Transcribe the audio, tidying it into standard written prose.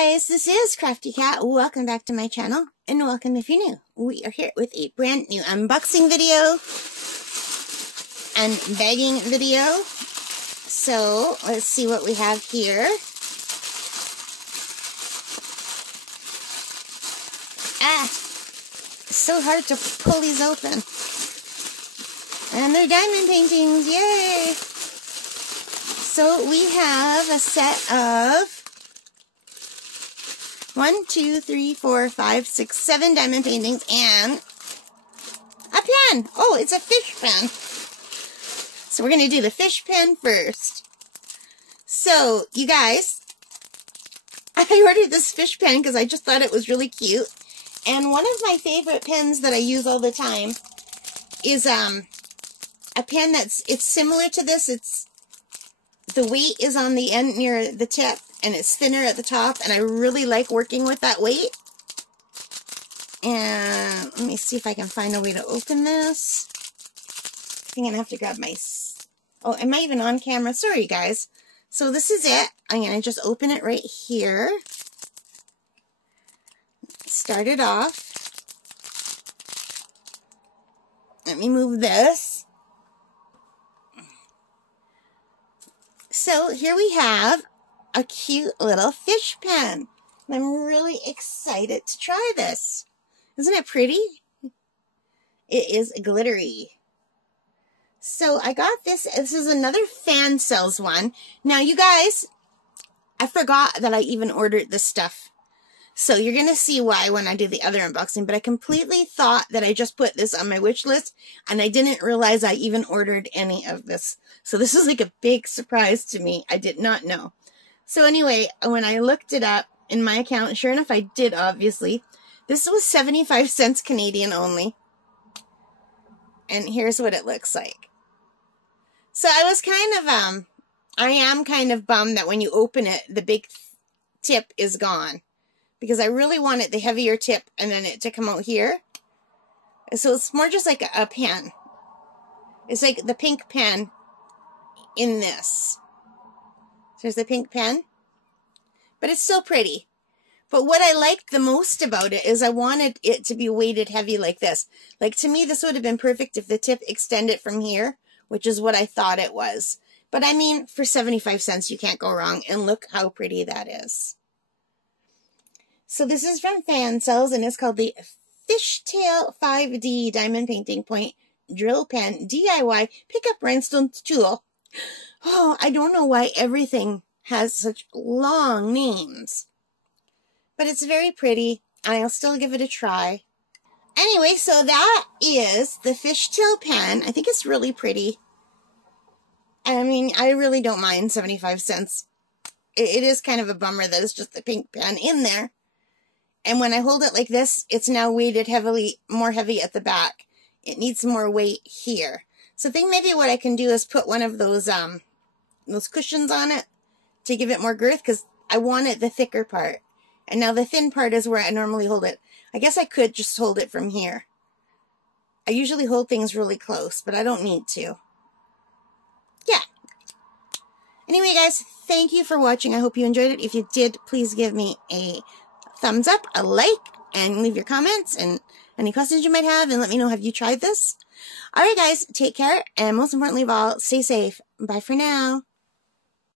guys, this is Crafty Cat. Welcome back to my channel, and welcome if you're new. We are here with a brand new unboxing video and bagging video. So let's see what we have here. So hard to pull these open. And they're diamond paintings, yay! So we have a set of 1, 2, 3, 4, 5, 6, 7 diamond paintings and a pen. Oh, it's a fish pen. So we're going to do the fish pen first. So, you guys, I ordered this fish pen because I just thought it was really cute. And one of my favorite pens that I use all the time is a pen it's similar to this. The weight is on the end near the tip, and it's thinner at the top, and I really like working with that weight. And let me see if I can find a way to open this. I think I'm going to have to grab my... Oh, am I even on camera? Sorry, guys. So this is it. I'm going to just open it right here. Start it off. Let me move this. So here we have a cute little fish pen. I'm really excited to try this. Isn't it pretty? It is glittery. So I got this. This is another Fansells one. Now you guys, I forgot that I even ordered this stuff. So you're going to see why when I do the other unboxing. But I completely thought that I just put this on my wish list, and I didn't realize I even ordered any of this. So this is like a big surprise to me. I did not know. So anyway, when I looked it up in my account, sure enough I did, obviously. This was 75 cents Canadian only. And here's what it looks like. So I was kind of, I am kind of bummed that when you open it, the big tip is gone. Because I really wanted the heavier tip and then it to come out here. So it's more just like a pen. It's like the pink pen in this. There's the pink pen. But it's still pretty. But what I liked the most about it is I wanted it to be weighted heavy like this. Like, to me, this would have been perfect if the tip extended from here, which is what I thought it was. But I mean, for 75 cents, you can't go wrong. And look how pretty that is. So this is from Fansells, and it's called the Fishtail 5D Diamond Painting Point Drill Pen DIY Pickup Rhinestone Tool. Oh, I don't know why everything has such long names. But it's very pretty, and I'll still give it a try. Anyway, so that is the Fishtail pen. I think it's really pretty. I mean, I really don't mind 75 cents. It is kind of a bummer that it's just the pink pen in there. And when I hold it like this, it's now weighted heavily, more heavy at the back. It needs more weight here. So I think maybe what I can do is put one of those cushions on it to give it more girth, because I wanted the thicker part. And now the thin part is where I normally hold it. I guess I could just hold it from here. I usually hold things really close, but I don't need to. Yeah. Anyway, guys, thank you for watching. I hope you enjoyed it. If you did, please give me a thumbs up, a like, and leave your comments and any questions you might have, and let me know, have you tried this? Alright guys, take care, and most importantly of all, stay safe. Bye for now.